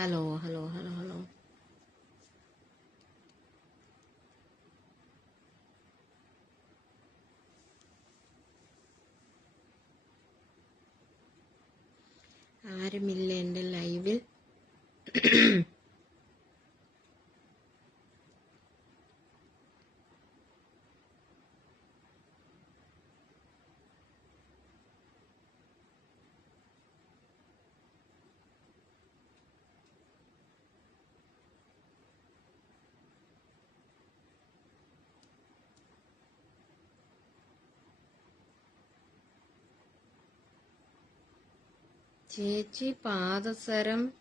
ฮัลโหล ฮัลโหล ฮัลโหล ചേച്ചി പാദസരം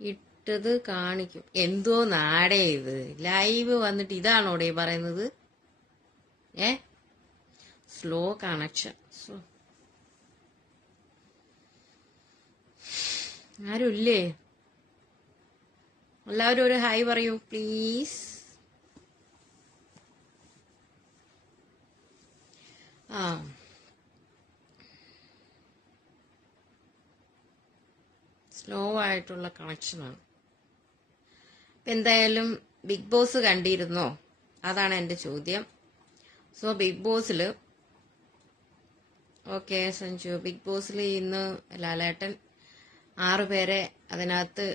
ഇട്ടത് കാണിക്കും. എന്തോ നാടേ ഇത്. ലൈവ് വന്നിട്ട് ഇതാണോടെ പറയുന്നത്? ഏ? Slow connection. ആരുമില്ലേ എല്ലാവരും ഒരു ഹായ് പറയൂ പ്ലീസ്. ആ. സ്ലോ ആയിട്ടുള്ള കണക്ഷനാണ് എന്തായാലും ബിഗ് ബോസ് കണ്ടിരുന്നോ? അതാണ് എന്റെ ചോദ്യം. സോ ബിഗ് ബോസിൽ ഓക്കെ സഞ്ജു. ബിഗ് ബോസിൽ ഇന്ന് ലാലേട്ടൻ ആറുപേരെ അതിനകത്ത്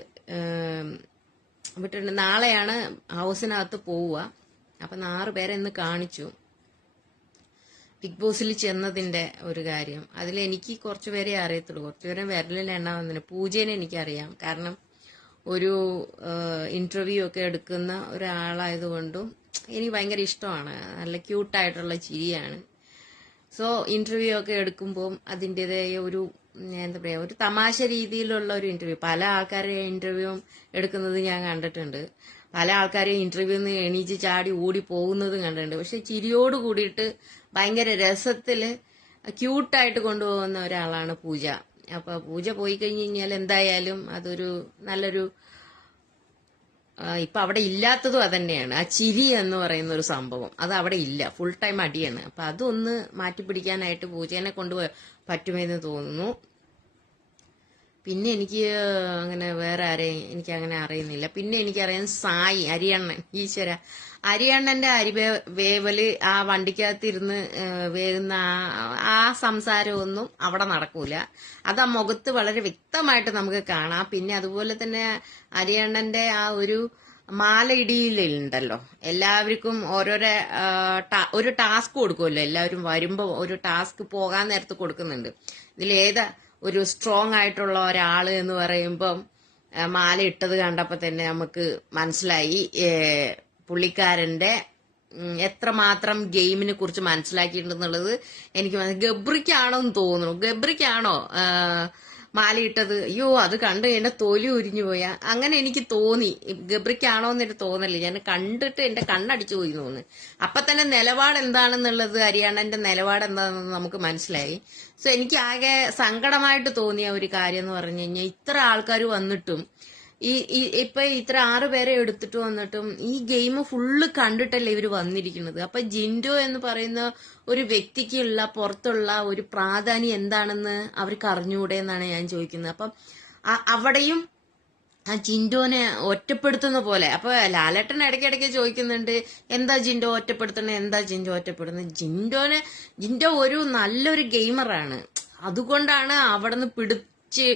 വിട്ടിട്ടുണ്ട്. നാളെയാണ് ഹൗസിനകത്ത് പോവുക. അപ്പൊ ആറുപേരെ ഇന്ന് കാണിച്ചു. ബിഗ് ബോസിൽ ചെന്നതിന്റെ ഒരു കാര്യം. അതിൽ എനിക്ക് കുറച്ചുപേരെ അറിയത്തുള്ളൂ. കുറച്ചുപേരെ വിരലിൽ എണ്ണാവുന്നതിന് പൂജേനെ എനിക്കറിയാം. കാരണം ഒരു ഇന്റർവ്യൂ ഒക്കെ എടുക്കുന്ന ഒരാളായതുകൊണ്ടും എനിക്ക് ഭയങ്കര ഇഷ്ടമാണ്. നല്ല ക്യൂട്ടായിട്ടുള്ള ചിരിയാണ്. സോ ഇന്റർവ്യൂ ഒക്കെ എടുക്കുമ്പോൾ അതിന്റെതായ ഒരു എന്താ പറയുക ഒരു തമാശ രീതിയിലുള്ള ഒരു ഇന്റർവ്യൂ പല ആൾക്കാരെ ഇന്റർവ്യൂ എടുക്കുന്നത് ഞാൻ കണ്ടിട്ടുണ്ട്. പല ആൾക്കാരെ ഇന്റർവ്യൂന്ന് എണീച്ച് ചാടി ഓടി പോകുന്നത് കണ്ടിട്ടുണ്ട്. പക്ഷെ ചിരിയോട് കൂടിയിട്ട് ഭയങ്കര രസത്തിൽ ക്യൂട്ടായിട്ട് കൊണ്ടുപോകുന്ന ഒരാളാണ് പൂജ. അപ്പൊ പൂജ പോയി കഴിഞ്ഞ് കഴിഞ്ഞാൽ എന്തായാലും അതൊരു നല്ലൊരു ഇപ്പൊ അവിടെ ഇല്ലാത്തതും അതന്നെയാണ്. ആ ചിരി എന്ന് പറയുന്ന ഒരു സംഭവം. അത് അവിടെ ഇല്ല. ഫുൾ ടൈം അടിയാണ്. അപ്പൊ അതൊന്ന് മാറ്റിപ്പിടിക്കാനായിട്ട് പൂജേനെ കൊണ്ടുപോയി പറ്റുമെന്ന് തോന്നുന്നു. പിന്നെ എനിക്ക് അങ്ങനെ വേറെ ആരെയും എനിക്ക് അങ്ങനെ അറിയുന്നില്ല. പിന്നെ എനിക്കറിയാം സായി അരിയണ്ണൻ ഈശ്വര. അരിയണ്ണന്റെ അരി വേവൽ ആ വണ്ടിക്കകത്തിരുന്ന് വേകുന്ന ആ- ആ സംസാരമൊന്നും അവിടെ നടക്കൂല. അത് ആ മുഖത്ത് വളരെ വ്യക്തമായിട്ട് നമുക്ക് കാണാം. പിന്നെ അതുപോലെ തന്നെ അരിയണ്ണന്റെ ആ ഒരു മാലയിടിയിലുണ്ടല്ലോ. എല്ലാവർക്കും ഓരോരോ ഒരു ടാസ്ക് കൊടുക്കുമല്ലോ എല്ലാവരും വരുമ്പോൾ ഒരു ടാസ്ക് പോകാൻ നേരത്ത് കൊടുക്കുന്നുണ്ട്. ഇതിൽ ഏതാ ഒരു സ്ട്രോങ് ആയിട്ടുള്ള ഒരാൾ എന്ന് പറയുമ്പം മാല ഇട്ടത് കണ്ടപ്പോൾ തന്നെ നമുക്ക് മനസ്സിലായി. പുള്ളിക്കാരന്റെ എത്രമാത്രം ഗെയിമിനെ കുറിച്ച് മനസ്സിലാക്കിയിട്ടുണ്ടെന്നുള്ളത് എനിക്ക് ഗബ്രിക്കാണോ എന്ന് തോന്നുന്നു. ഗബ്രിക്കാണോ? മാലയിട്ടത്. അയ്യോ അത് കണ്ട് എന്റെ തൊലി ഉരിഞ്ഞു പോയാ. അങ്ങനെ എനിക്ക് തോന്നി. ഗബ്രിക്കാണോ എന്നൊരു തോന്നൽ ഞാൻ കണ്ടിട്ട് എന്റെ കണ്ണടിച്ചു പോയി തോന്നുന്നു. അപ്പൊ തന്നെ നിലപാട് എന്താണെന്നുള്ളത് ഹരിയാണന്റെ നിലപാട് എന്താണെന്ന് നമുക്ക് മനസ്സിലായി. സോ എനിക്ക് ആകെ സങ്കടമായിട്ട് തോന്നിയ ഒരു കാര്യം എന്ന് പറഞ്ഞു കഴിഞ്ഞാൽ ഇത്ര ആൾക്കാർ വന്നിട്ടും ഈ ഇപ്പൊ ഇത്ര ആറ് പേരെ എടുത്തിട്ട് വന്നിട്ടും ഈ ഗെയിം ഫുള്ള് കണ്ടിട്ടല്ലേ ഇവർ വന്നിരിക്കുന്നത്? അപ്പൊ ജിൻഡോ എന്ന് പറയുന്ന ഒരു വ്യക്തിക്കുള്ള പുറത്തുള്ള ഒരു പ്രാധാന്യം എന്താണെന്ന് അവർക്ക് അറിഞ്ഞുകൂടെ എന്നാണ് ഞാൻ ചോദിക്കുന്നത്. അപ്പം അവിടെയും ആ ജിൻഡോനെ ഒറ്റപ്പെടുത്തുന്ന പോലെ അപ്പൊ ലാലേട്ടൻ ഇടയ്ക്കിടയ്ക്ക് ചോദിക്കുന്നുണ്ട് എന്താ ജിൻഡോ ഒറ്റപ്പെടുത്തണേ എന്താ ജിൻഡോ ഒറ്റപ്പെടുന്നത് ജിൻഡോനെ ജിൻഡോ ഒരു നല്ലൊരു ഗെയിമറാണ്. അതുകൊണ്ടാണ് അവിടെ നിന്ന് പിടിച്ച്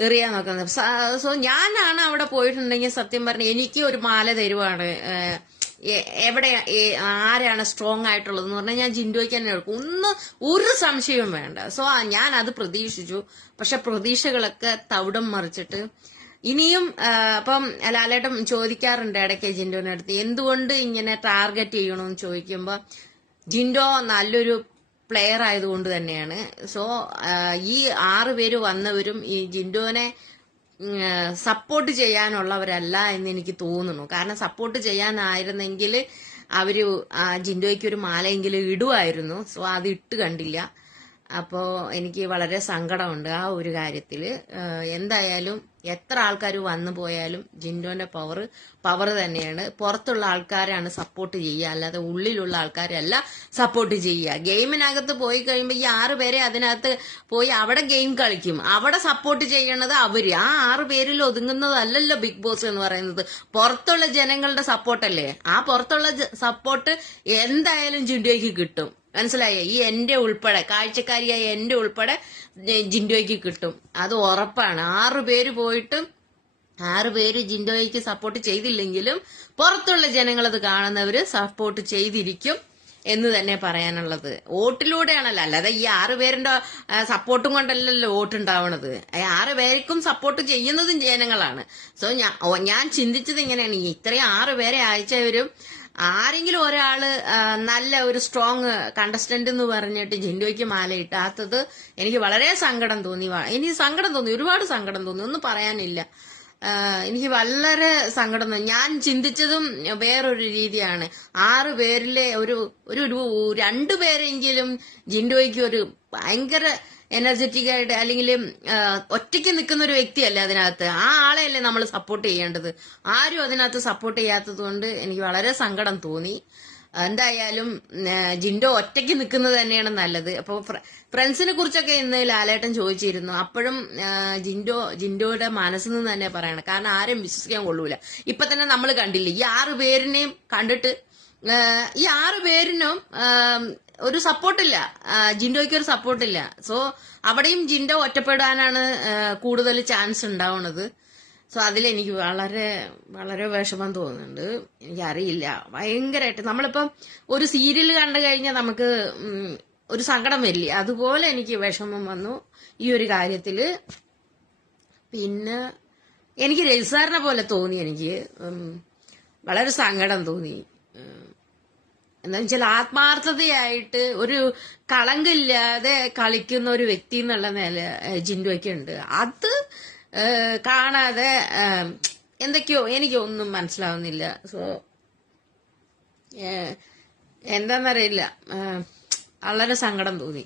എറിയാൻ നോക്കുന്നത്. സ- ഞാനാണ് അവിടെ പോയിട്ടുണ്ടെങ്കിൽ സത്യം പറഞ്ഞ എനിക്ക് ഒരു മാല തരുവാണ്. എവിടെ ആരാണ് സ്ട്രോങ് ആയിട്ടുള്ളത് എന്ന് പറഞ്ഞാൽ ഞാൻ ജിൻഡോയ്ക്ക് തന്നെ എടുക്കും ഒന്ന് ഒരു സംശയവും വേണ്ട. സോ ഞാൻ അത് പ്രതീക്ഷിച്ചു. പക്ഷെ പ്രതീക്ഷകളൊക്കെ തവിടം മറിച്ചിട്ട് ഇനിയും അപ്പം ലാലേട്ടം ചോദിക്കാറുണ്ട് ഇടയ്ക്ക് ജിൻഡോനടുത്ത് എന്തുകൊണ്ട് ഇങ്ങനെ ടാർഗറ്റ് ചെയ്യണമെന്ന് ചോദിക്കുമ്പോൾ ജിൻഡോ നല്ലൊരു പ്ലെയർ ആയതുകൊണ്ട് തന്നെയാണ്. സോ ഈ ആറ് പേര് വന്നവരും ഈ ജിൻഡോനെ സപ്പോർട്ട് ചെയ്യാനുള്ളവരല്ല എന്ന് എനിക്ക് തോന്നുന്നു. കാരണം സപ്പോർട്ട് ചെയ്യാനായിരുന്നെങ്കിൽ അവർ ജിൻഡോയ്ക്ക് ഒരു മാലയെങ്കിലും ഇടുമായിരുന്നു സോ അത് ഇട്ട് കണ്ടില്ല. അപ്പോ എനിക്ക് വളരെ സങ്കടമുണ്ട് ആ ഒരു കാര്യത്തിൽ. എന്തായാലും എത്ര ആൾക്കാർ വന്നു പോയാലും ജിൻഡോന്റെ പവർ പവർ തന്നെയാണ്. പുറത്തുള്ള ആൾക്കാരാണ് സപ്പോർട്ട് ചെയ്യുക. അല്ലാതെ ഉള്ളിലുള്ള ആൾക്കാരല്ല സപ്പോർട്ട് ചെയ്യുക. ഗെയിമിനകത്ത് പോയി കഴിയുമ്പോൾ ഈ ആറ് പേരെ അതിനകത്ത് പോയി അവിടെ ഗെയിം കളിക്കും. അവിടെ സപ്പോർട്ട് ചെയ്യണത് അവർ. ആ ആറ് പേരിൽ ഒതുങ്ങുന്നതല്ലല്ലോ ബിഗ് ബോസ് എന്ന് പറയുന്നത്. പുറത്തുള്ള ജനങ്ങളുടെ സപ്പോർട്ടല്ലേ ആ പുറത്തുള്ള സപ്പോർട്ട് എന്തായാലും ജിൻഡോയ്ക്ക് കിട്ടും. മനസ്സിലായോ? ഈ എന്റെ ഉൾപ്പെടെ കാഴ്ചക്കാരിയായ എന്റെ ഉൾപ്പെടെ ജിൻഡോയ്ക്ക് കിട്ടും. അത് ഉറപ്പാണ്. ആറു പേര് പോയിട്ടും ആറ് പേര് ജിൻഡോയ്ക്ക് സപ്പോർട്ട് ചെയ്തില്ലെങ്കിലും പുറത്തുള്ള ജനങ്ങൾ അത് കാണുന്നവര് സപ്പോർട്ട് ചെയ്തിരിക്കും. എന്ന് തന്നെ പറയാനുള്ളത്. വോട്ടിലൂടെയാണല്ലോ. അല്ലാതെ ഈ ആറ് പേരുടെ സപ്പോർട്ടും കൊണ്ടല്ലല്ലോ വോട്ട് ഉണ്ടാവണത് ഈ ആറ് പേർക്കും സപ്പോർട്ട് ചെയ്യുന്നതും ജനങ്ങളാണ്. സോ ഞാൻ ചിന്തിച്ചത് ഇങ്ങനെയാണ്. ഇത്രയും ആറ് പേരെ അയച്ചവരും ആരെങ്കിലും ഒരാൾ നല്ല ഒരു സ്ട്രോങ് കണ്ടസ്റ്റന്റ് എന്ന് പറഞ്ഞിട്ട് ജിൻഡോയ്ക്ക് മാല ഇട്ടാത്തത് എനിക്ക് വളരെ സങ്കടം തോന്നി. എനിക്ക് സങ്കടം തോന്നി. ഒരുപാട് സങ്കടം തോന്നി. ഒന്നും പറയാനില്ല. എനിക്ക് വളരെ സങ്കടം ഞാൻ ചിന്തിച്ചതും വേറൊരു രീതിയാണ്. ആറ് പേരിലെ ഒരു ഒരു രണ്ടു പേരെങ്കിലും ജിൻഡോയ്ക്ക് ഒരു ഭയങ്കര എനർജറ്റിക് ആയിട്ട് അല്ലെങ്കിൽ ഒറ്റയ്ക്ക് നിൽക്കുന്ന ഒരു വ്യക്തിയല്ല അതിനകത്ത്. ആ ആളെയല്ലേ നമ്മൾ സപ്പോർട്ട് ചെയ്യേണ്ടത്. ആരും അതിനകത്ത് സപ്പോർട്ട് ചെയ്യാത്തത് കൊണ്ട് എനിക്ക് വളരെ സങ്കടം തോന്നി. എന്തായാലും ജിൻഡോ ഒറ്റയ്ക്ക് നിൽക്കുന്നത് തന്നെയാണ് നല്ലത്. അപ്പോൾ ഫ്രണ്ട്സിനെ കുറിച്ചൊക്കെ ഇന്ന് ലാലേട്ടൻ ചോദിച്ചിരുന്നു. അപ്പോഴും ജിൻഡോ ജിൻഡോയുടെ മനസ്സിൽ നിന്ന് തന്നെ പറയണം. കാരണം ആരും വിശ്വസിക്കാൻ കൊള്ളൂല. ഇപ്പൊ തന്നെ നമ്മൾ കണ്ടില്ലേ ഈ ആറ് പേരിനെയും കണ്ടിട്ട് ഈ ആറ് പേരിനും ഒരു സപ്പോർട്ടില്ല. ജിൻഡോയ്ക്ക് ഒരു സപ്പോർട്ടില്ല. സോ അവിടെയും ജിൻഡോ ഒറ്റപ്പെടാനാണ് കൂടുതൽ ചാൻസ് ഉണ്ടാവുന്നത്. സോ അതിലെനിക്ക് വളരെ വളരെ വിഷമം തോന്നുന്നുണ്ട്. എനിക്കറിയില്ല. ഭയങ്കരമായിട്ട് നമ്മളിപ്പം ഒരു സീരിയൽ കണ്ടു കഴിഞ്ഞാൽ നമുക്ക് ഒരു സങ്കടം വരില്ലേ? അതുപോലെ എനിക്ക് വിഷമം വന്നു ഈ ഒരു കാര്യത്തിൽ പിന്നെ എനിക്ക് രജിസാറിനെ പോലെ തോന്നി എനിക്ക്. വളരെ സങ്കടം തോന്നി. എന്താ വെച്ചാൽ ആത്മാർത്ഥതയായിട്ട് ഒരു കളങ്കില്ലാതെ കളിക്കുന്ന ഒരു വ്യക്തി എന്നുള്ള നില ജിൻഡോയ്ക്ക് ഉണ്ട്. അത് കാണാതെ എന്തൊക്കെയോ എനിക്കൊന്നും മനസ്സിലാവുന്നില്ല. സോ എന്താന്നറിയില്ല. വളരെ സങ്കടം തോന്നി.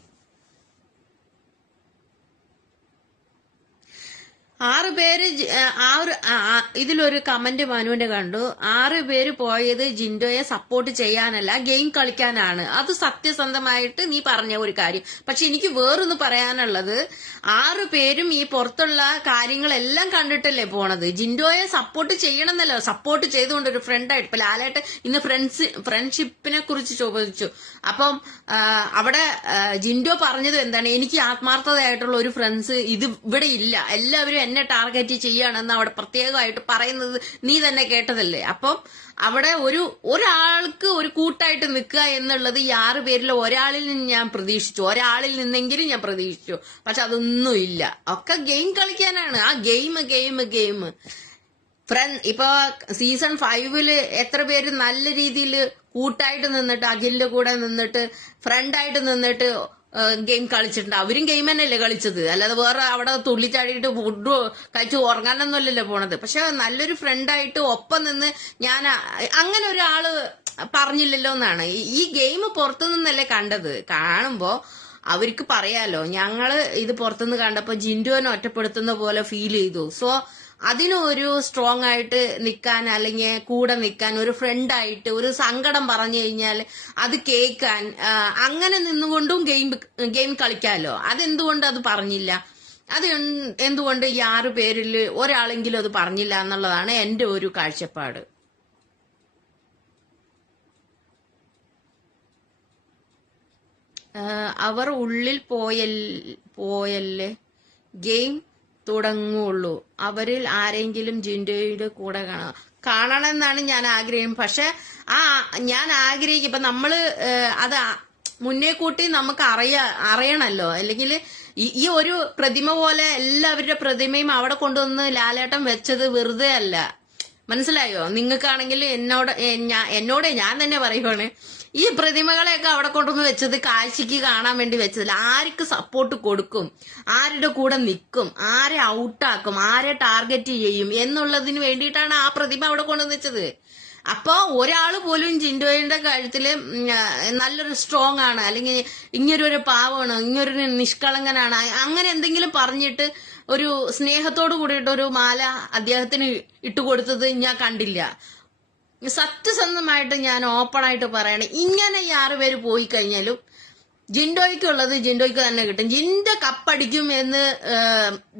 ആറ് പേര് ആ, ഒരു ഇതിലൊരു കമന്റ് മനുവിന്റെ കണ്ടു. ആറ് പേര് പോയത് ജിൻഡോയെ സപ്പോർട്ട് ചെയ്യാനല്ല ഗെയിം കളിക്കാനാണ്. അത് സത്യസന്ധമായിട്ട് നീ പറഞ്ഞ ഒരു കാര്യം. പക്ഷെ എനിക്ക് വേറൊന്ന് പറയാനുള്ളത്. ആറ് പേരും ഈ പുറത്തുള്ള കാര്യങ്ങളെല്ലാം കണ്ടിട്ടല്ലേ പോണത്? ജിൻഡോയെ സപ്പോർട്ട് ചെയ്യണമെന്നല്ലോ സപ്പോർട്ട് ചെയ്തുകൊണ്ട് ഒരു ഫ്രണ്ടായിട്ട് ഇപ്പൊ ലാലേട്ട് ഇന്ന് ഫ്രണ്ട്സ് ഫ്രണ്ട്ഷിപ്പിനെ കുറിച്ച് ചോദിച്ചു. അപ്പം അവിടെ ജിൻഡോ പറഞ്ഞത് എന്താണ്? എനിക്ക് ആത്മാർത്ഥതയായിട്ടുള്ള ഒരു ഫ്രണ്ട്സ് ഇത് ഇവിടെ ഇല്ല. എല്ലാവരും എന്നെ ടാർഗറ്റ് ചെയ്യുകയാണെന്ന് അവിടെ പ്രത്യേകമായിട്ട് പറയുന്നത് നീ തന്നെ കേട്ടതല്ലേ? അപ്പം അവിടെ ഒരു ഒരാൾക്ക് ഒരു കൂട്ടായിട്ട് നിൽക്കുക എന്നുള്ളത് ഈ ആറ് പേരിൽ ഒരാളിൽ നിന്ന് ഞാൻ പ്രതീക്ഷിച്ചു. ഒരാളിൽ നിന്നെങ്കിലും ഞാൻ പ്രതീക്ഷിച്ചു. പക്ഷെ അതൊന്നും ഇല്ല. ഒക്കെ ഗെയിം കളിക്കാനാണ്. ആ ഗെയിം ഗെയിം ഗെയിം ഫ്രണ്ട് ഇപ്പൊ സീസൺ ഫൈവിൽ എത്ര പേര് നല്ല രീതിയിൽ കൂട്ടായിട്ട് നിന്നിട്ട് അഖിലിന്റെ കൂടെ നിന്നിട്ട് ഫ്രണ്ടായിട്ട് നിന്നിട്ട് ഗെയിം കളിച്ചിട്ടുണ്ട്. അവരും ഗെയിം തന്നെയല്ലേ കളിച്ചത്. അല്ലാതെ വേറെ അവിടെ തുള്ളിച്ചാടിയിട്ട് ഫുഡ് കഴിച്ച് ഉറങ്ങാനൊന്നുമല്ലല്ലോ പോണത്. പക്ഷെ നല്ലൊരു ഫ്രണ്ടായിട്ട് ഒപ്പം നിന്ന് ഞാൻ അങ്ങനെ ഒരാൾ പറഞ്ഞില്ലല്ലോ എന്നാണ്. ഈ ഗെയിം പുറത്തു നിന്നല്ലേ കണ്ടത്. കാണുമ്പോ അവർക്ക് പറയാലോ ഞങ്ങൾ ഇത് പുറത്തുനിന്ന് കണ്ടപ്പോ ജിൻഡുവിനെ ഒറ്റപ്പെടുത്തുന്ന പോലെ ഫീൽ ചെയ്തു. സോ അതിനൊരു സ്ട്രോങ് ആയിട്ട് നിൽക്കാൻ അല്ലെങ്കിൽ കൂടെ നിൽക്കാൻ ഒരു ഫ്രണ്ടായിട്ട് ഒരു സങ്കടം പറഞ്ഞു കഴിഞ്ഞാൽ അത് കേൾക്കാൻ അങ്ങനെ നിന്നുകൊണ്ടും ഗെയിം ഗെയിം കളിക്കാമല്ലോ അതെന്തുകൊണ്ട് അത് പറഞ്ഞില്ല? അത് എന്തുകൊണ്ട് ഈ ആറ് പേരിൽ ഒരാളെങ്കിലും അത് പറഞ്ഞില്ല എന്നുള്ളതാണ് എന്റെ ഒരു കാഴ്ചപ്പാട്. അവർ ഉള്ളിൽ പോയൽ പോയല്ലേ ഗെയിം തുടങ്ങുള്ളൂ. അവരിൽ ആരെങ്കിലും ജിൻഡോയുടെ കൂടെ കാണാം. കാണണം എന്നാണ് ഞാൻ ആഗ്രഹം. പക്ഷെ ആ ഞാൻ ആഗ്രഹിക്കും. ഇപ്പൊ നമ്മൾ അത് മുന്നേ കൂട്ടി നമുക്ക് അറിയ അറിയണല്ലോ. അല്ലെങ്കിൽ ഈ ഒരു പ്രതിമ പോലെ എല്ലാവരുടെ പ്രതിമയും അവിടെ കൊണ്ടുവന്ന് ലാലേട്ടം വെച്ചത് വെറുതെ അല്ല. മനസ്സിലായോ? നിങ്ങൾക്കാണെങ്കിൽ എന്നോട് എന്നോട് ഞാൻ തന്നെ പറയുവാണ്. ഈ പ്രതിമകളെയൊക്കെ അവിടെ കൊണ്ടുവന്ന് വെച്ചത് കാഴ്ചക്ക് കാണാൻ വേണ്ടി വെച്ചതില്ല ആർക്ക് സപ്പോർട്ട് കൊടുക്കും? ആരുടെ കൂടെ നിൽക്കും? ആരെ ഔട്ടാക്കും? ആരെ ടാർഗറ്റ് ചെയ്യും? എന്നുള്ളതിന് വേണ്ടിയിട്ടാണ് ആ പ്രതിമ അവിടെ കൊണ്ടുവന്ന് വെച്ചത്. അപ്പൊ ഒരാൾ പോലും ജിൻഡോയുടെ കാര്യത്തിൽ നല്ലൊരു സ്ട്രോങ് ആണ്. അല്ലെങ്കിൽ ഇങ്ങനൊരു പാവമാണ് ഇങ്ങനൊരു നിഷ്കളങ്കനാണ്. അങ്ങനെ എന്തെങ്കിലും പറഞ്ഞിട്ട് ഒരു സ്നേഹത്തോട് കൂടിയിട്ട് ഒരു മാല അദ്ദേഹത്തിന് ഇട്ടുകൊടുത്തത് ഞാൻ കണ്ടില്ല. സത്യസന്ധമായിട്ട് ഞാൻ ഓപ്പണായിട്ട് പറയണേ ഇങ്ങനെ ഈ ആറുപേര് പോയി കഴിഞ്ഞാലും ജിൻഡോയ്ക്കുള്ളത് ജിൻഡോയ്ക്ക് തന്നെ കിട്ടും. ജിൻഡ കപ്പടിക്കും എന്ന്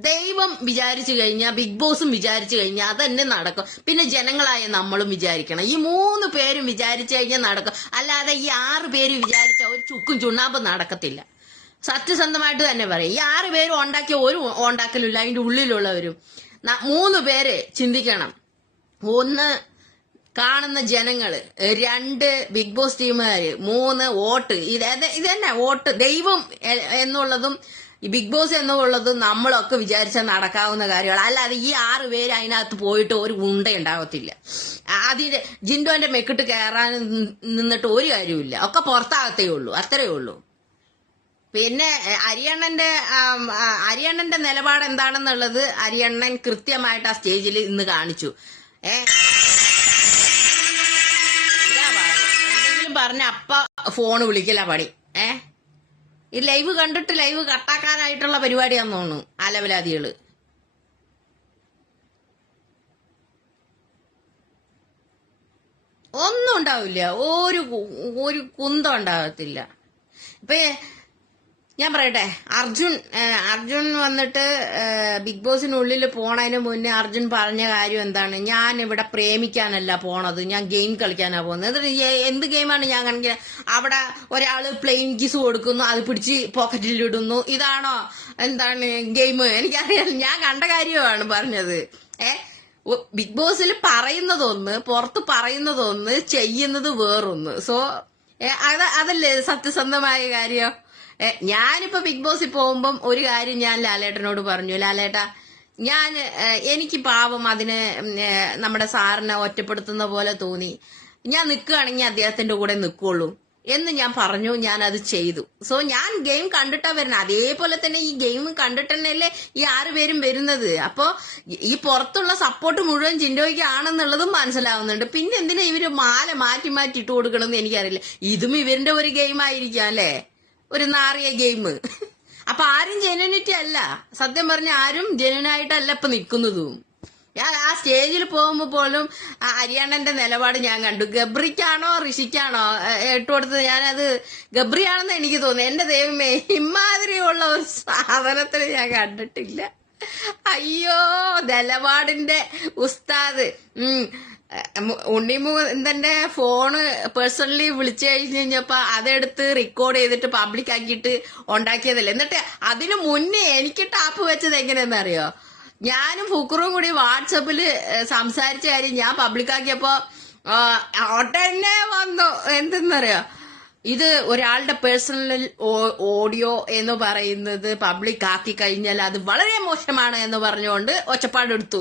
ദൈവം വിചാരിച്ചു കഴിഞ്ഞാൽ ബിഗ് ബോസും വിചാരിച്ചു കഴിഞ്ഞാൽ അതന്നെ നടക്കും. പിന്നെ ജനങ്ങളായ നമ്മളും വിചാരിക്കണം. ഈ മൂന്ന് പേരും വിചാരിച്ചു കഴിഞ്ഞാൽ നടക്കും. അല്ലാതെ ഈ ആറ് പേര് വിചാരിച്ച ഒരു ചുക്കും ചുണ്ണാമ്പും നടക്കത്തില്ല. സത്യസന്ധമായിട്ട് തന്നെ പറയും. ഈ ആറ് പേരും ഉണ്ടാക്കിയ ഒരു ഉണ്ടാക്കലില്ല അതിന്റെ ഉള്ളിലുള്ളവരും. മൂന്ന് പേര് ചിന്തിക്കണം. ഒന്ന് കാണുന്ന ജനങ്ങൾ രണ്ട് ബിഗ് ബോസ് ടീമുകാര് മൂന്ന് വോട്ട്. ഇത് ഇത് ഇത് തന്നെ വോട്ട്. ദൈവം എന്നുള്ളതും ഈ ബിഗ് ബോസ് എന്നുള്ളതും നമ്മളൊക്കെ വിചാരിച്ചാൽ നടക്കാവുന്ന കാര്യങ്ങൾ അല്ലാതെ ഈ ആറ് പേര് അതിനകത്ത് പോയിട്ട് ഒരു ഉണ്ട ഉണ്ടാവത്തില്ല അതിന് ജിൻഡോന്റെ മെക്കിട്ട് കയറാൻ നിന്നിട്ട് ഒരു കാര്യമില്ല ഒക്കെ പുറത്താകത്തേ ഉള്ളൂ അത്രയേ ഉള്ളൂ. പിന്നെ അരിയണ്ണന്റെ അരിയണ്ണന്റെ നിലപാട് എന്താണെന്നുള്ളത് അരിയണ്ണൻ കൃത്യമായിട്ട് ആ സ്റ്റേജിൽ ഇന്ന് കാണിച്ചു. ഏ. എന്തെങ്കിലും പറഞ്ഞ അപ്പ ഫോണ് വിളിക്കല പണി. ഏ? ഈ ലൈവ് കണ്ടിട്ട് ലൈവ് കട്ടാക്കാനായിട്ടുള്ള പരിപാടിയാന്ന് തോന്നുന്നു അലവലാദികൾ ഒന്നും ഉണ്ടാവില്ല. ഒരു ഒരു കുന്തം ഉണ്ടാകത്തില്ല. ഇപ്പൊ ഞാൻ പറയട്ടെ അർജുൻ അർജുൻ വന്നിട്ട് ബിഗ് ബോസിനുള്ളിൽ പോണതിന് മുന്നേ അർജുൻ പറഞ്ഞ കാര്യം എന്താണ്? ഞാൻ ഇവിടെ പ്രേമിക്കാനല്ല പോണത് ഞാൻ ഗെയിം കളിക്കാനാണ് പോകുന്നത് എന്ത് ഗെയിമാണ് ഞാൻ കാണിക്കുക അവിടെ ഒരാൾ പ്ലെയിൻ കിസ് കൊടുക്കുന്നു അത് പിടിച്ച് പോക്കറ്റിൽ ഇടുന്നു ഇതാണോ എന്താണ് ഗെയിം? എനിക്കറിയാം ഞാൻ കണ്ട കാര്യമാണ് പറഞ്ഞത്. ഏ ബിഗ് ബോസിൽ പറയുന്നതൊന്ന് പുറത്ത് പറയുന്നതൊന്ന് ചെയ്യുന്നത് വേറൊന്ന്. സോ അത് അതല്ലേ സത്യസന്ധമായ കാര്യം? ഞാനിപ്പോ ബിഗ് ബോസിൽ പോകുമ്പം ഒരു കാര്യം ഞാൻ ലാലേട്ടനോട് പറഞ്ഞു. ലാലേട്ട ഞാൻ എനിക്ക് പാവം അതിന് നമ്മുടെ സാറിനെ ഒറ്റപ്പെടുത്തുന്ന പോലെ തോന്നി. ഞാൻ നിൽക്കുകയാണെങ്കിൽ അദ്ദേഹത്തിന്റെ കൂടെ നിൽക്കുള്ളൂ എന്ന് ഞാൻ പറഞ്ഞു ഞാൻ അത് ചെയ്തു. സോ ഞാൻ ഗെയിം കണ്ടിട്ടാ വരുന്നത് അതേപോലെ തന്നെ ഈ ഗെയിം കണ്ടിട്ട് ഈ ആറുപേരും വരുന്നത്. അപ്പോ ഈ പുറത്തുള്ള സപ്പോർട്ട് മുഴുവൻ ജിൻഡോയ്ക്ക് ആണെന്നുള്ളതും മനസ്സിലാവുന്നുണ്ട്. പിന്നെ എന്തിനാ ഇവർ മാല മാറ്റി മാറ്റി ഇട്ട് കൊടുക്കണമെന്ന് എനിക്കറിയില്ല. ഇതും ഇവരുടെ ഒരു ഗെയിം ആയിരിക്കാം അല്ലേ? ഒരു നാറിയ ഗെയിം. അപ്പൊ ആരും ജെനുവിനിറ്റി അല്ല. സത്യം പറഞ്ഞ ആരും ജെനുവിനായിട്ടല്ല ഇപ്പൊ നിൽക്കുന്നതും. ഞാൻ ആ സ്റ്റേജിൽ പോകുമ്പോ പോലും ഹരിയാണന്റെ നിലപാട് ഞാൻ കണ്ടു. ഗബ്രിക്കാണോ ഋഷിക്കാണോ? ഇട്ടുകൊടുത്തത് ഞാനത് ഗബ്രിയാണെന്ന് എനിക്ക് തോന്നുന്നു എന്റെ ദൈവമേ ഇമാതിരിയുള്ള ഒരു സാധനത്തിന് ഞാൻ കണ്ടിട്ടില്ല. അയ്യോ നിലപാടിന്റെ ഉസ്താദ്. ഉം. ഉണ്ണിമുന്തന്റെ ഫോണ് പേഴ്സണലി വിളിച്ചു കഴിഞ്ഞ് കഴിഞ്ഞപ്പോ അതെടുത്ത് റെക്കോർഡ് ചെയ്തിട്ട് പബ്ലിക് ആക്കിയിട്ട് ഉണ്ടാക്കിയതല്ലേ. എന്നിട്ട് അതിനു മുന്നേ എനിക്ക് ടാപ്പ് വെച്ചത് എങ്ങനെയെന്ന് അറിയോ? ഞാനും ഫുക്കറും കൂടി വാട്സപ്പിൽ ഏഹ്, സംസാരിച്ച കാര്യം ഞാൻ പബ്ലിക് ആക്കിയപ്പോ ആ, ഉടനെ വന്നു. എന്തെന്നറിയോ? ഇത് ഒരാളുടെ പേഴ്സണൽ ഓഡിയോ എന്ന് പറയുന്നത് പബ്ലിക് ആക്കി കഴിഞ്ഞാൽ അത് വളരെ മോശമാണ് എന്ന് പറഞ്ഞുകൊണ്ട് ഒച്ചപ്പാടെടുത്തു.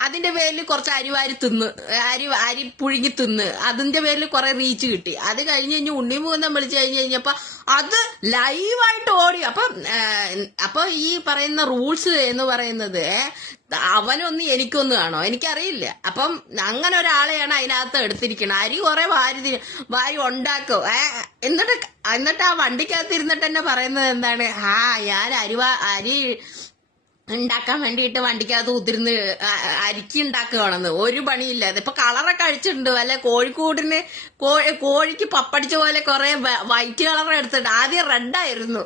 അതിന്റെ പേരിൽ കുറച്ച് അരിവാരി തിന്ന് അരി അരി പുഴുങ്ങി തിന്ന് അതിന്റെ പേരിൽ കുറെ റീച്ച് കിട്ടി. അത് കഴിഞ്ഞ് കഴിഞ്ഞ് ഉണ്ണിമൂന്നം വിളിച്ചു കഴിഞ്ഞ് കഴിഞ്ഞപ്പോ അത് ലൈവായിട്ട് ഓടി. അപ്പൊ അപ്പൊ ഈ പറയുന്ന റൂൾസ് എന്ന് പറയുന്നത് അവനൊന്നും എനിക്കൊന്ന് കാണോ? എനിക്കറിയില്ല. അപ്പം അങ്ങനെ ഒരാളെയാണ് അതിനകത്ത് എടുത്തിരിക്കണം. അരി കുറെ വാരി വാരി ഉണ്ടാക്കും. എന്നിട്ട് എന്നിട്ട് ആ വണ്ടിക്കകത്ത് ഇരുന്നിട്ട് തന്നെ പറയുന്നത് എന്താണ്? ആ ഞാൻ അരി അരി ഉണ്ടാക്കാൻ വേണ്ടിയിട്ട് വണ്ടിക്കകത്ത് ഉതിർന്ന് അരിക്കി ഉണ്ടാക്കുകയാണെന്ന്. ഒരു പണിയില്ല. ഇപ്പൊ കളറൊക്കെ അഴിച്ചിട്ടുണ്ട്. വല്ല കോഴിക്കൂടിന് കോഴിക്ക് പപ്പടിച്ച പോലെ കുറെ വൈറ്റ് കളർ എടുത്തിട്ട് ആദ്യം റെഡായിരുന്നു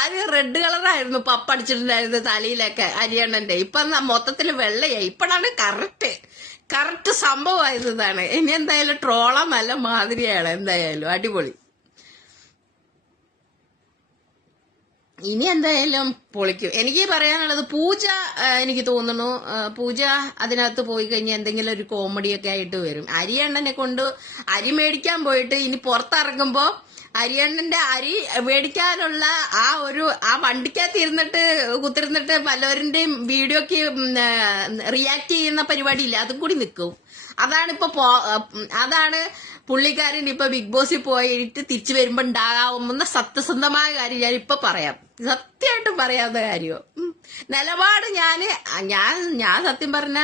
ആദ്യം റെഡ് കളറായിരുന്നു പപ്പടിച്ചിട്ടുണ്ടായിരുന്നു തലയിലൊക്കെ അരിയണ്ണന്റെ. ഇപ്പൊ മൊത്തത്തിൽ വെള്ളയായി. ഇപ്പോഴാണ് കറക്റ്റ് കറക്റ്റ് സംഭവമായതാണ് ഇനി എന്തായാലും ട്രോളം നല്ല മാതിരിയാണ് എന്തായാലും. അടിപൊളി. ഇനി എന്തായാലും പൊളിക്കും. എനിക്ക് പറയാനുള്ളത് പൂജ എനിക്ക് തോന്നുന്നു പൂജ അതിനകത്ത് പോയി കഴിഞ്ഞാൽ എന്തെങ്കിലും ഒരു കോമഡിയൊക്കെ ആയിട്ട് വരും. അരിയണ്ണനെ കൊണ്ട് അരി മേടിക്കാൻ പോയിട്ട് ഇനി പുറത്തിറങ്ങുമ്പോ അരിയണ്ണന്റെ അരി മേടിക്കാനുള്ള ആ ഒരു ആ വണ്ടിക്കകത്ത് ഇരുന്നിട്ട് കുത്തിരുന്നിട്ട് പലവരുടെയും വീഡിയോക്ക് റിയാക്ട് ചെയ്യുന്ന പരിപാടി ഇല്ല അതും കൂടി നിൽക്കും അതാണ് ഇപ്പൊ അതാണ് പുള്ളിക്കാരൻ ഇപ്പൊ ബിഗ് ബോസിൽ പോയിട്ട് തിരിച്ചു വരുമ്പോ ഉണ്ടാകാവുന്ന സത്യസന്ധമായ കാര്യം ഞാൻ ഇപ്പൊ പറയാം. സത്യമായിട്ടും പറയാത്ത കാര്യോ. നിലപാട് ഞാൻ ഞാൻ ഞാൻ സത്യം പറഞ്ഞ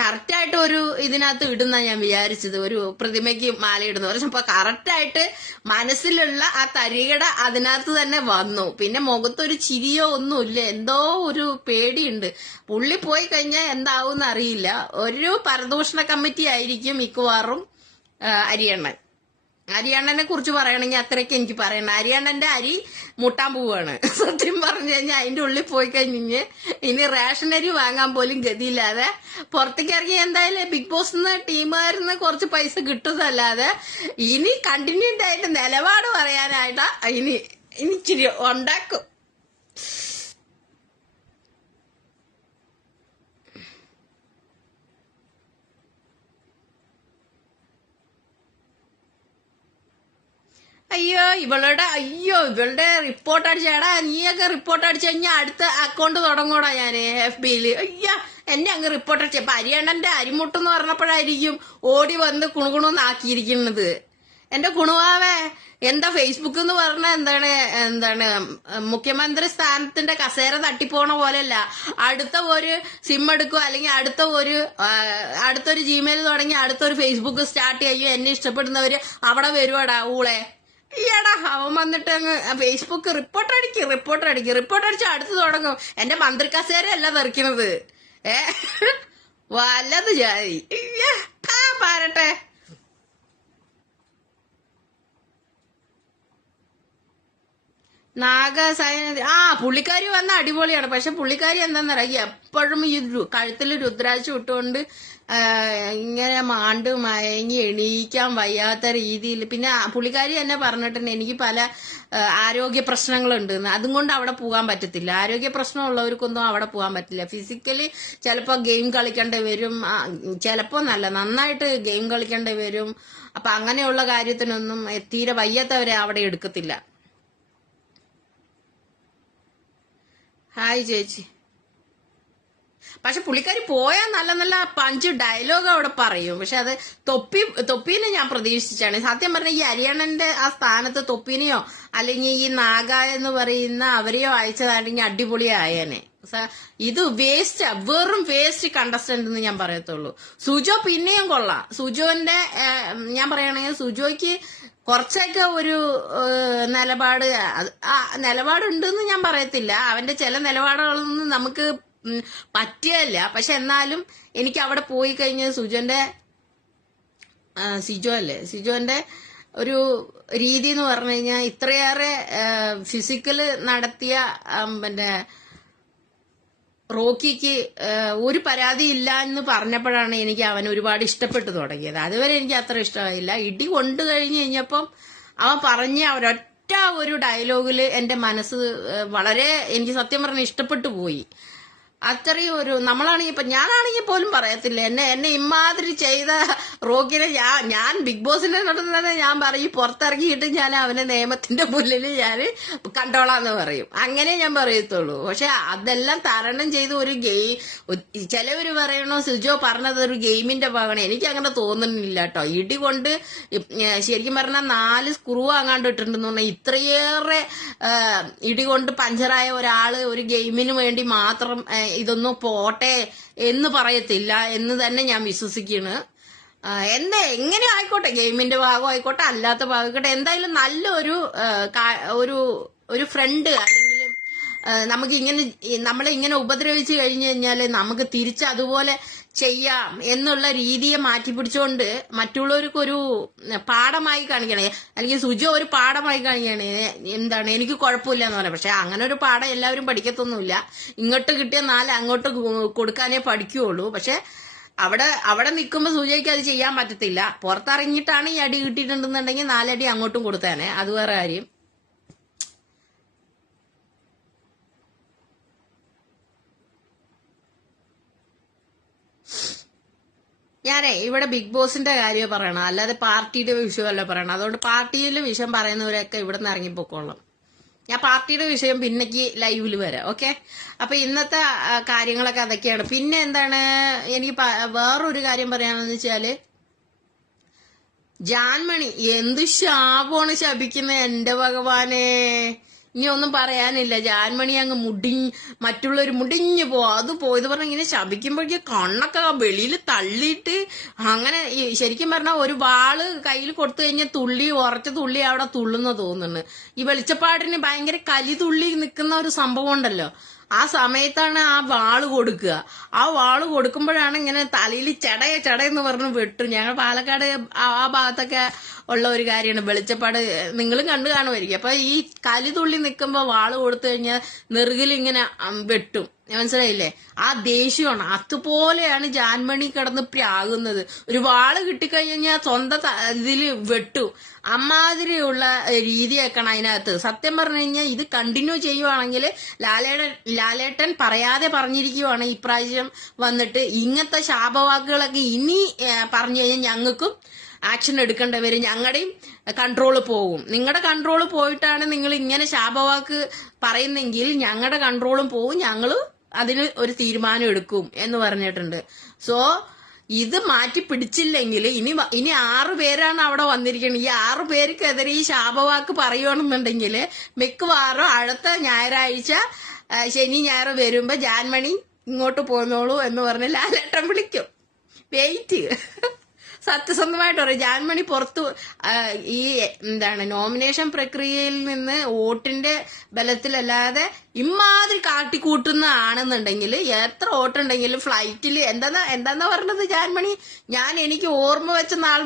കറക്റ്റായിട്ട് ഒരു ഇതിനകത്ത് ഇടുന്ന ഞാൻ വിചാരിച്ചത്. ഒരു പ്രതിമയ്ക്ക് മാല ഇടുന്നു പക്ഷെ അപ്പൊ കറക്റ്റായിട്ട് മനസ്സിലുള്ള ആ തരികട അതിനകത്ത് തന്നെ വന്നു. പിന്നെ മുഖത്തൊരു ചിരിയോ ഒന്നുമില്ല. എന്തോ ഒരു പേടിയുണ്ട്. പുള്ളി പോയി കഴിഞ്ഞാൽ എന്താവും അറിയില്ല. ഒരു പരദൂഷണ കമ്മിറ്റി ആയിരിക്കും മിക്കവാറും അരിയണ്ണൻ. അരിയണ്ണനെ കുറിച്ച് പറയണെങ്കിൽ അത്രയ്ക്ക് എനിക്ക് പറയണം അരിയണ്ണന്റെ അരി മുട്ടാൻ പോവാണ്. സത്യം പറഞ്ഞു കഴിഞ്ഞാൽ അതിന്റെ ഉള്ളിൽ പോയി കഴിഞ്ഞ് ഇനി റേഷൻ അരി വാങ്ങാൻ പോലും ഗതിയില്ലാതെ പുറത്തേക്ക് ഇറങ്ങി എന്തായാലും ബിഗ് ബോസ് നിന്ന് ടീമുകാരിന്ന് കുറച്ച് പൈസ കിട്ടുന്നതല്ലാതെ ഇനി കണ്ടിന്യൂഡ് ആയിട്ട് നിലപാട് പറയാനായിട്ടാ ഇനി ഇനി ഇച്ചിരി ഉണ്ടാക്കും. അയ്യോ ഇവളുടെ അയ്യോ ഇവളുടെ റിപ്പോർട്ട് അടിച്ചേടാ നീയൊക്കെ റിപ്പോർട്ട് അടിച്ചു കഴിഞ്ഞാൽ അടുത്ത അക്കൗണ്ട് തുടങ്ങൂടാ ഞാൻ എഫ് ബിയിൽ അയ്യോ എന്നെ അങ്ങ് റിപ്പോർട്ട് അടിച്ചു. അരിയണ്ണന്റെ അരിമുട്ടെന്ന് പറഞ്ഞപ്പോഴായിരിക്കും ഓടി വന്ന് കുണുകുണുന്ന് ആക്കിയിരിക്കുന്നത്. എന്റെ കുണുവാവേ എന്താ ഫേസ്ബുക്ക് എന്ന് പറഞ്ഞ എന്താണ് എന്താണ് മുഖ്യമന്ത്രി സ്ഥാനത്തിന്റെ കസേര തട്ടിപ്പോണ പോലെയല്ല. അടുത്ത ഒരു സിം എടുക്കുക അല്ലെങ്കിൽ അടുത്ത ഒരു അടുത്തൊരു ജിമെയിൽ തുടങ്ങി അടുത്തൊരു ഫേസ്ബുക്ക് സ്റ്റാർട്ട് ചെയ്യും എന്നെ ഇഷ്ടപ്പെടുന്നവര് അവിടെ വരുവാടാ ഊളെ. ഈയടാ അവൻ വന്നിട്ട് അങ്ങ് ഫേസ്ബുക്ക് റിപ്പോർട്ട് അടിക്കും റിപ്പോർട്ട് അടിക്കും റിപ്പോർട്ട് അടിച്ച് അടുത്ത് തുടങ്ങും. എന്റെ മന്ത്രി കസേരയല്ല തെറിക്കണത് ഏ? വല്ലത് ജാതി. ആ, പാരട്ടെ. നാഗസൈന ആ പുള്ളിക്കാരി വന്ന അടിപൊളിയാണ്. പക്ഷെ പുള്ളിക്കാരി എന്താന്നറിയാം എപ്പോഴും ഈ കഴുത്തിൽ രുദ്രാഴ്ച ഇട്ടുകൊണ്ട് ഇങ്ങനെ മാണ്ട് മയങ്ങി എണീക്കാൻ വയ്യാത്ത രീതിയിൽ. പിന്നെ പുള്ളിക്കാരി തന്നെ പറഞ്ഞിട്ടുണ്ട് എനിക്ക് പല ആരോഗ്യ പ്രശ്നങ്ങളുണ്ട്. അതും കൊണ്ട് അവിടെ പോകാൻ പറ്റത്തില്ല. ആരോഗ്യ പ്രശ്നമുള്ളവർക്കൊന്നും അവിടെ പോകാൻ പറ്റില്ല. ഫിസിക്കലി ചിലപ്പോൾ ഗെയിം കളിക്കേണ്ടി വരും. ചിലപ്പോൾ നല്ല നന്നായിട്ട് ഗെയിം കളിക്കേണ്ടി വരും. അപ്പൊ അങ്ങനെയുള്ള കാര്യത്തിനൊന്നും തീരെ വയ്യാത്തവരെ അവിടെ എടുക്കത്തില്ല. ഹായ് ചേച്ചി. പക്ഷെ പുള്ളിക്കാരി പോയാൽ നല്ല നല്ല പഞ്ച് ഡയലോഗ് അവിടെ പറയും. പക്ഷെ അത് തൊപ്പി തൊപ്പീനെ ഞാൻ പ്രതീക്ഷിച്ചാണ്. സത്യം പറഞ്ഞാൽ ഈ അരിയണന്റെ ആ സ്ഥാനത്ത് തൊപ്പീനെയോ അല്ലെങ്കിൽ ഈ നാഗ എന്ന് പറയുന്ന അവരെയോ അയച്ചതാണെങ്കിൽ അടിപൊളി ആയേനെ. ഇത് വേസ്റ്റ് വെറും വേസ്റ്റ് കണ്ടസ്റ്റന്റ് എന്ന് ഞാൻ പറയത്തുള്ളൂ. സുജോ പിന്നെയും കൊള്ളാം. സുജോന്റെ ഞാൻ പറയുകയാണെങ്കിൽ സുജോയ്ക്ക് കുറച്ചൊക്കെ ഒരു നിലപാട് നിലപാടുണ്ടെന്ന് ഞാൻ പറയത്തില്ല. അവന്റെ ചില നിലപാടുകളൊന്നും നമുക്ക് പറ്റിയല്ല. പക്ഷെ എന്നാലും എനിക്ക് അവിടെ പോയി കഴിഞ്ഞ് സുജോന്റെ സിജോ അല്ലേ? സിജോന്റെ ഒരു രീതി എന്ന് പറഞ്ഞു കഴിഞ്ഞാൽ ഇത്രയേറെ ഫിസിക്കൽ നടത്തിയ പിന്നെ റോക്കിക്ക് ഒരു പരാതി ഇല്ല എന്ന് പറഞ്ഞപ്പോഴാണ് എനിക്ക് അവൻ ഒരുപാട് ഇഷ്ടപ്പെട്ടു തുടങ്ങിയത്. അതുവരെ എനിക്ക് അത്ര ഇഷ്ടമായില്ല. ഇടി കൊണ്ടു കഴിഞ്ഞു കഴിഞ്ഞപ്പം അവൻ പറഞ്ഞ ഒരൊറ്റ ഒരു ഡയലോഗിൽ എന്റെ മനസ്സ് വളരെ എനിക്ക് സത്യം പറഞ്ഞ ഇഷ്ടപ്പെട്ടു പോയി. അത്രയും ഒരു നമ്മളാണെങ്കിൽ ഇപ്പൊ ഞാനാണെങ്കിൽ പോലും പറയത്തില്ല. എന്നെ എന്നെ ഇമാതിരി ചെയ്ത റോക്കിനെ ഞാൻ ഞാൻ ബിഗ് ബോസിന്റെ തന്നെ ഞാൻ പറയും പുറത്തിറങ്ങിയിട്ട് ഞാൻ അവനെ നിയമത്തിന്റെ മുന്നിൽ ഞാൻ കണ്ടോളാന്ന് പറയും. അങ്ങനെ ഞാൻ പറയത്തുള്ളൂ. പക്ഷെ അതെല്ലാം തരണം ചെയ്ത് ഒരു ഗെയിം ചിലവർ പറയണോ സുജോ പറഞ്ഞത് ഒരു ഗെയിമിന്റെ ഭാഗമാണ്. എനിക്ക് അങ്ങനെ തോന്നുന്നില്ല കേട്ടോ. ഇടി കൊണ്ട് ശരിക്കും പറഞ്ഞാൽ നാല് സ്ക്രൂ അങ്ങാണ്ട് ഇട്ടിട്ടുണ്ടെന്ന് പറഞ്ഞാൽ ഇത്രയേറെ ഇടി കൊണ്ട് പഞ്ചറായ ഒരാൾ ഒരു ഗെയിമിന് വേണ്ടി മാത്രം ഇതൊന്നും പോട്ടെ എന്ന് പറയത്തില്ല എന്ന് തന്നെ ഞാൻ വിശ്വസിക്കുന്നു എന്താ എങ്ങനെ ആയിക്കോട്ടെ ഗെയിമിന്റെ ഭാഗം ആയിക്കോട്ടെ അല്ലാത്ത ഭാഗം ആയിക്കോട്ടെ എന്തായാലും നല്ലൊരു ഒരു ഒരു ഫ്രണ്ട് അല്ലെങ്കിൽ നമുക്ക് ഇങ്ങനെ നമ്മളെ ഇങ്ങനെ ഉപദ്രവിച്ചു കഴിഞ്ഞു കഴിഞ്ഞാൽ നമുക്ക് തിരിച്ച് അതുപോലെ ചെയ്യാം എന്നുള്ള രീതിയെ മാറ്റി പിടിച്ചുകൊണ്ട് മറ്റുള്ളവർക്ക് ഒരു പാഠമായി കാണിക്കണേ. അല്ലെങ്കിൽ സുജോ ഒരു പാഠമായി കാണിക്കണേ. എന്താണ്? എനിക്ക് കുഴപ്പമില്ല എന്ന് പറയാം. പക്ഷെ അങ്ങനെ ഒരു പാഠം എല്ലാവരും പഠിക്കത്തൊന്നുമില്ല. ഇങ്ങോട്ട് കിട്ടിയ നാല് അങ്ങോട്ട് കൊടുക്കാനേ പഠിക്കുകയുള്ളൂ പക്ഷെ അവിടെ അവിടെ നിൽക്കുമ്പോൾ സൂചയ്ക്ക് അത് ചെയ്യാൻ പറ്റത്തില്ല. പുറത്തിറങ്ങിയിട്ടാണ് ഈ അടി കിട്ടിയിട്ടുണ്ടെന്നുണ്ടെങ്കിൽ നാലടി അങ്ങോട്ടും കൊടുത്തേനെ. അത് വേറെ കാര്യം. ഞാനേ ഇവിടെ ബിഗ് ബോസിന്റെ കാര്യം പറയണം. അല്ലാതെ പാർട്ടിയുടെ വിഷയമല്ല പറയണം. അതുകൊണ്ട് പാർട്ടിയിലെ വിഷയം പറയുന്നവരൊക്കെ ഇവിടെ നിന്ന് ഇറങ്ങിപ്പോക്കോളാം. ഞാൻ പാർട്ടിയുടെ വിഷയം പിന്നേക്ക് ലൈവിൽ വരാം ഓക്കെ? അപ്പൊ ഇന്നത്തെ കാര്യങ്ങളൊക്കെ അതൊക്കെയാണ്. പിന്നെ എന്താണ് എനിക്ക് വേറൊരു കാര്യം പറയാമെന്ന് വെച്ചാൽ ജാൻമണി എന്ത് ശാപമാണ് ശപിക്കുന്നത് എന്റെ ഭഗവാനെ? ഇനി ഒന്നും പറയാനില്ല. ജാൻമണി അങ്ങ് മുടിഞ്ഞ് മറ്റുള്ളവർ മുടിഞ്ഞു പോവും. അത് പോയത് പറഞ്ഞ ഇങ്ങനെ ശപിക്കുമ്പോഴേക്ക് കണ്ണൊക്കെ വെളിയിൽ തള്ളിയിട്ട് അങ്ങനെ ശരിക്കും പറഞ്ഞാൽ ഒരു വാൾ കയ്യിൽ കൊടുത്തു കഴിഞ്ഞാൽ തുള്ളി ഉറച്ച തുള്ളി അവിടെ തുള്ളുന്ന തോന്നുന്നു. ഈ വെളിച്ചപ്പാടിന് ഭയങ്കര കലി തുള്ളി നിൽക്കുന്ന ഒരു സംഭവം ഉണ്ടല്ലോ. ആ സമയത്താണ് ആ വാൾ കൊടുക്കുക. ആ വാൾ കൊടുക്കുമ്പോഴാണ് ഇങ്ങനെ തലയിൽ ചെടയ ചെടയെന്ന് പറഞ്ഞ് വെട്ടും. ഞങ്ങൾ പാലക്കാട് ആ ഭാഗത്തൊക്കെ ഉള്ള ഒരു കാര്യമാണ്. വെളിച്ചപ്പാട് നിങ്ങളും കണ്ടു കാണുമായിരിക്കും. അപ്പൊ ഈ കലിതുള്ളി നിൽക്കുമ്പോൾ വാൾ കൊടുത്തു കഴിഞ്ഞാൽ നെറുകിൽ ഇങ്ങനെ വെട്ടും. മനസ്സിലായില്ലേ? ആ ദേഷ്യമാണ്. അതുപോലെയാണ് ജാൻമണി കിടന്ന് പ്രാകുന്നത്. ഒരു വാൾ കിട്ടിക്കഴിഞ്ഞാൽ സ്വന്തം ഇതിൽ വെട്ടു. അമ്മാതിരിയുള്ള രീതിയാക്കണം അതിനകത്ത്. സത്യം പറഞ്ഞു കഴിഞ്ഞാൽ ഇത് കണ്ടിന്യൂ ചെയ്യുവാണെങ്കിൽ ലാലേട്ടൻ ലാലേട്ടൻ പറയാതെ പറഞ്ഞിരിക്കുവാണ് ഇപ്രാവശ്യം വന്നിട്ട്. ഇങ്ങനത്തെ ശാപവാക്കുകളൊക്കെ ഇനി പറഞ്ഞു കഴിഞ്ഞാൽ ഞങ്ങൾക്കും ആക്ഷൻ എടുക്കേണ്ടവര് വരും. ഞങ്ങളുടെയും കൺട്രോൾ പോകും. നിങ്ങളുടെ കൺട്രോൾ പോയിട്ടാണ് നിങ്ങൾ ഇങ്ങനെ ശാപവാക്ക് പറയുന്നെങ്കിൽ ഞങ്ങളുടെ കൺട്രോളും പോകും ഞങ്ങളും അതിന് ഒരു തീരുമാനം എടുക്കും എന്ന് പറഞ്ഞിട്ടുണ്ട്. സോ ഇത് മാറ്റി പിടിച്ചില്ലെങ്കിൽ ഇനി ഇനി ആറു പേരാണ് അവിടെ വന്നിരിക്കുന്നത്. ഈ ആറു പേർക്കെതിരെ ഈ ശാപവാക്ക് പറയുകയാണെന്നുണ്ടെങ്കിൽ മിക്കവാറും അടുത്ത ഞായറാഴ്ച ശനി ഞായർ വരുമ്പോ ജാൻമണി ഇങ്ങോട്ട് പോന്നോളൂ എന്ന് പറഞ്ഞ് ലാലേട്ടൻ വിളിക്കും. വെയിറ്റ് സത്യസന്ധമായിട്ട് പറയും. ജാൻമണി പുറത്തു ഈ എന്താണ് നോമിനേഷൻ പ്രക്രിയയിൽ നിന്ന് വോട്ടിന്റെ ബലത്തിലല്ലാതെ ഇമാതിരി കാട്ടിക്കൂട്ടുന്ന ആണെന്നുണ്ടെങ്കിൽ എത്ര വോട്ടുണ്ടെങ്കിലും ഫ്ലൈറ്റിൽ എന്താ എന്താന്നാ പറഞ്ഞത് ജാൻമണി? ഞാൻ എനിക്ക് ഓർമ്മ വെച്ച നാൾ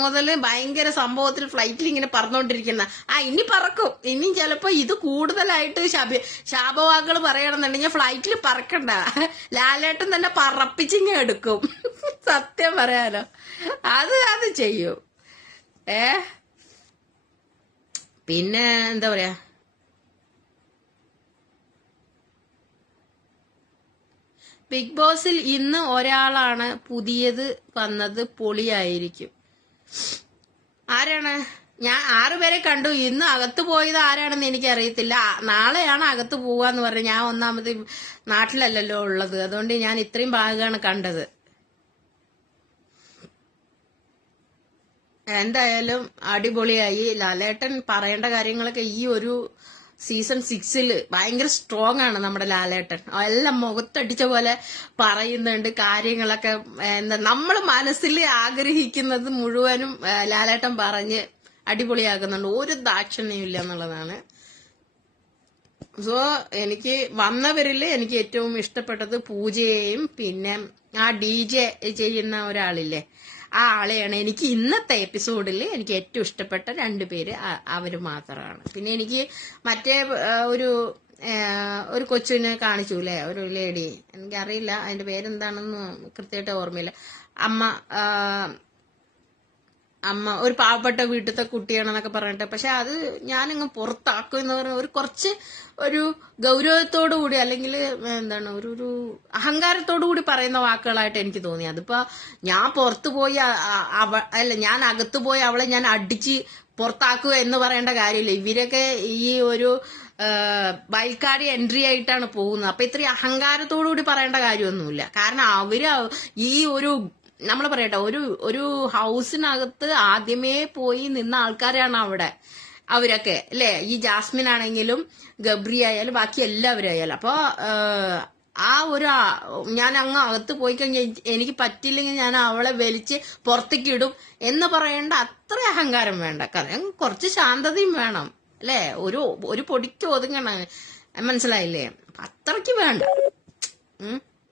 മുതൽ ഭയങ്കര സംഭവത്തിൽ ഫ്ലൈറ്റിൽ ഇങ്ങനെ പറന്നുകൊണ്ടിരിക്കുന്ന. ആ ഇനി പറക്കും. ഇനി ചിലപ്പോ ഇത് കൂടുതലായിട്ട് ശബ ശാപവാക്കുകൾ പറയണമെന്നുണ്ടെങ്കിൽ ഫ്ലൈറ്റിൽ പറക്കണ്ട. ലാലേട്ടൻ തന്നെ പറപ്പിച്ചിങ്ങ് എടുക്കും. സത്യം പറയാലോ. അത് അത് ചെയ്യൂ. ഏ? പിന്നെ എന്താ പറയാ? ബിഗ് ബോസിൽ ഇന്ന് ഒരാളാണ് പുതിയത് വന്നത് പൊളിയായിരിക്കും. ആരാണ്? ഞാൻ ആറുപേരെ കണ്ടു. ഇന്ന് അകത്ത് പോയത് ആരാണെന്ന് എനിക്ക് അറിയത്തില്ല നാളെയാണ് അകത്ത് പോവാന്ന് പറഞ്ഞു ഞാൻ ഒന്നാമത് നാട്ടിലല്ലല്ലോ ഉള്ളത്. അതുകൊണ്ട് ഞാൻ ഇത്രയും ഭാഗമാണ് കണ്ടത്. എന്തായാലും അടിപൊളിയായി. ലാലേട്ടൻ പറയേണ്ട കാര്യങ്ങളൊക്കെ ഈ ഒരു സീസൺ സിക്സിൽ ഭയങ്കര സ്ട്രോങ് ആണ് നമ്മുടെ ലാലേട്ടൻ. എല്ലാം മുഖത്തടിച്ച പോലെ പറയുന്നുണ്ട് കാര്യങ്ങളൊക്കെ. എന്താ നമ്മൾ മനസ്സിൽ ആഗ്രഹിക്കുന്നത് മുഴുവനും ലാലേട്ടൻ പറഞ്ഞ് അടിപൊളിയാക്കുന്നുണ്ട്. ഒരു ദാക്ഷിണ്യം ഇല്ല എന്നുള്ളതാണ്. സോ എനിക്ക് വന്നവരിൽ എനിക്ക് ഏറ്റവും ഇഷ്ടപ്പെട്ടത് പൂജയെയും പിന്നെ ആ ഡി ജെ ചെയ്യുന്ന ഒരാളില്ലേ? ആ ആളെയാണ്. എനിക്ക് ഇന്നത്തെ എപ്പിസോഡിൽ എനിക്ക് ഏറ്റവും ഇഷ്ടപ്പെട്ട രണ്ട് പേര് അവർ മാത്രമാണ് പിന്നെ എനിക്ക് മറ്റേ ഒരു ഒരു കൊച്ചിനെ കാണിച്ചൂലേ ഒരു ലേഡി എനിക്കറിയില്ല. അതിന്റെ പേരെന്താണെന്ന് കൃത്യമായിട്ട് ഓർമ്മയില്ല. അമ്മ അമ്മ ഒരു പാവപ്പെട്ട വീട്ടിലത്തെ കുട്ടിയാണെന്നൊക്കെ പറഞ്ഞിട്ട്. പക്ഷെ അത് ഞാനിങ്ങ് പുറത്താക്കും എന്ന് പറഞ്ഞ ഒരു കുറച്ച് ഒരു ഗൗരവത്തോടു കൂടി അല്ലെങ്കിൽ എന്താണ് ഒരു ഒരു അഹങ്കാരത്തോടു കൂടി പറയുന്ന വാക്കുകളായിട്ട് എനിക്ക് തോന്നി. അതിപ്പോ ഞാൻ പുറത്തു പോയി അവ അല്ല ഞാൻ അകത്തു പോയി അവളെ ഞാൻ അടിച്ച് പുറത്താക്കുക എന്ന് പറയേണ്ട കാര്യമില്ല. ഇവരൊക്കെ ഈ ഒരു ബൈക്കാടി എൻട്രി ആയിട്ടാണ് പോകുന്നത്. അപ്പൊ ഇത്രയും അഹങ്കാരത്തോടു കൂടി പറയേണ്ട കാര്യമൊന്നുമില്ല. കാരണം അവർ ഈ ഒരു നമ്മൾ പറയട്ടെ ഒരു ഒരു ഹൗസിനകത്ത് ആദ്യമേ പോയി നിന്ന ആൾക്കാരാണ് അവിടെ അവരൊക്കെ അല്ലെ? ഈ ജാസ്മിൻ ആണെങ്കിലും ഗബ്രി ആയാലും ബാക്കി എല്ലാവരും ആയാലും. അപ്പൊ ആ ഒരു ഞാൻ അങ്ങ് അകത്ത് പോയി കഴിഞ്ഞാൽ എനിക്ക് പറ്റില്ലെങ്കിൽ ഞാൻ അവളെ വലിച്ച് പുറത്തേക്ക് ഇടും എന്ന് പറയേണ്ട അത്ര അഹങ്കാരം വേണ്ട. കാരണം കുറച്ച് ശാന്തതയും വേണം അല്ലെ? ഒരു ഒരു പൊടിക്ക് ഒതുങ്ങണം മനസ്സിലായില്ലേ? അത്രയ്ക്ക് വേണ്ട.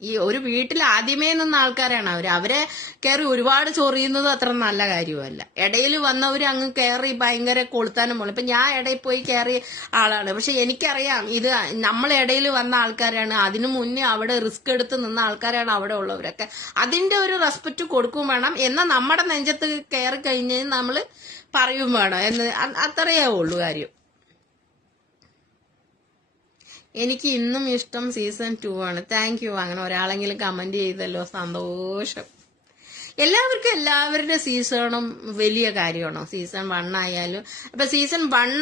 ഈ ഒരു വീട്ടിൽ ആദ്യമേ നിന്ന ആൾക്കാരാണ് അവർ അവരെ കയറി ഒരുപാട് ചൊറിയുന്നത് അത്ര നല്ല കാര്യമല്ല ഇടയിൽ വന്നവർ അങ്ങ് കയറി ഭയങ്കര കൊളുത്താനും പോലെ. ഇപ്പൊ ഞാൻ ഇടയിൽ പോയി കയറിയ ആളാണ്. പക്ഷെ എനിക്കറിയാം ഇത് നമ്മൾ ഇടയിൽ വന്ന ആൾക്കാരാണ്. അതിനു മുന്നേ അവിടെ റിസ്ക് എടുത്ത് നിന്ന ആൾക്കാരാണ് അവിടെ ഉള്ളവരൊക്കെ. അതിന്റെ ഒരു റെസ്പെക്ട് കൊടുക്കും വേണം. എന്നാൽ നമ്മുടെ നെഞ്ചത്ത് കയറി കഴിഞ്ഞ് നമ്മൾ പറയും വേണം എന്ന്. അത്രയേ ഉള്ളൂ കാര്യം. എനിക്ക് ഇന്നും ഇഷ്ടം സീസൺ ടു ആണ്. താങ്ക് യു അങ്ങനെ ഒരാളെങ്കിലും കമന്റ് ചെയ്തല്ലോ. സന്തോഷം. എല്ലാവർക്കും എല്ലാവരുടെ സീസണും വലിയ കാര്യമാണോ? സീസൺ വൺ ആയാലും അപ്പൊ സീസൺ വൺ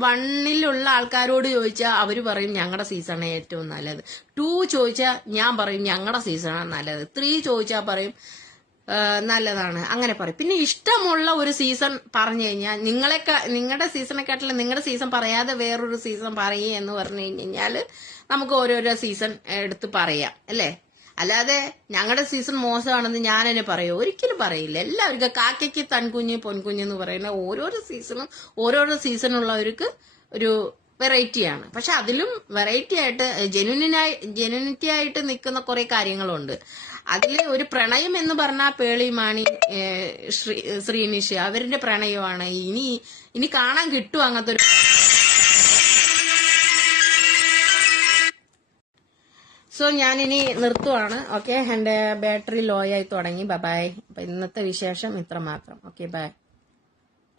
വണ്ണിലുള്ള ആൾക്കാരോട് ചോദിച്ചാൽ അവർ പറയും ഞങ്ങളുടെ സീസണാണ് ഏറ്റവും നല്ലത്. ടു ചോദിച്ചാൽ ഞാൻ പറയും ഞങ്ങളുടെ സീസണാണ് നല്ലത്. ത്രീ ചോദിച്ചാൽ പറയും നല്ലതാണ്. അങ്ങനെ പറയും. പിന്നെ ഇഷ്ടമുള്ള ഒരു സീസൺ പറഞ്ഞു കഴിഞ്ഞാൽ നിങ്ങളെ നിങ്ങളുടെ സീസണെക്കാട്ടിലും നിങ്ങളുടെ സീസൺ പറയാതെ വേറൊരു സീസൺ പറയുക എന്ന് പറഞ്ഞു കഴിഞ്ഞാൽ നമുക്ക് ഓരോരോ സീസൺ എടുത്ത് പറയാം. അല്ലേ? അല്ലാതെ ഞങ്ങളുടെ സീസൺ മോശമാണെന്ന് ഞാൻ എന്നെ പറയൂ. ഒരിക്കലും പറയില്ല. എല്ലാവർക്കും കാക്കയ്ക്ക് തൻകുഞ്ഞ് പൊൻകുഞ്ഞ് എന്ന് പറയുന്ന ഓരോരോ സീസണും ഓരോരോ സീസണുള്ളവർക്ക് ഒരു വെറൈറ്റിയാണ് പക്ഷെ അതിലും വെറൈറ്റി ആയിട്ട് ജെനുവിനായി ജെനുവിനിറ്റി ആയിട്ട് നിൽക്കുന്ന കുറെ കാര്യങ്ങളുണ്ട്. അതിൽ ഒരു പ്രണയം എന്ന് പറഞ്ഞാൽ പേളിമാണി ശ്രീ ശ്രീനിഷ് അവരുടെ പ്രണയമാണ്. ഇനി ഇനി കാണാൻ കിട്ടും അങ്ങനത്തെ ഒരു സോ ഞാനിനി നിർത്തുവാണ്. ഓക്കെ എന്റെ ബാറ്ററി ലോ ആയി തുടങ്ങി. ബൈ അപ്പം ഇന്നത്തെ വിശേഷം ഇത്ര മാത്രം ഓക്കെ ബൈ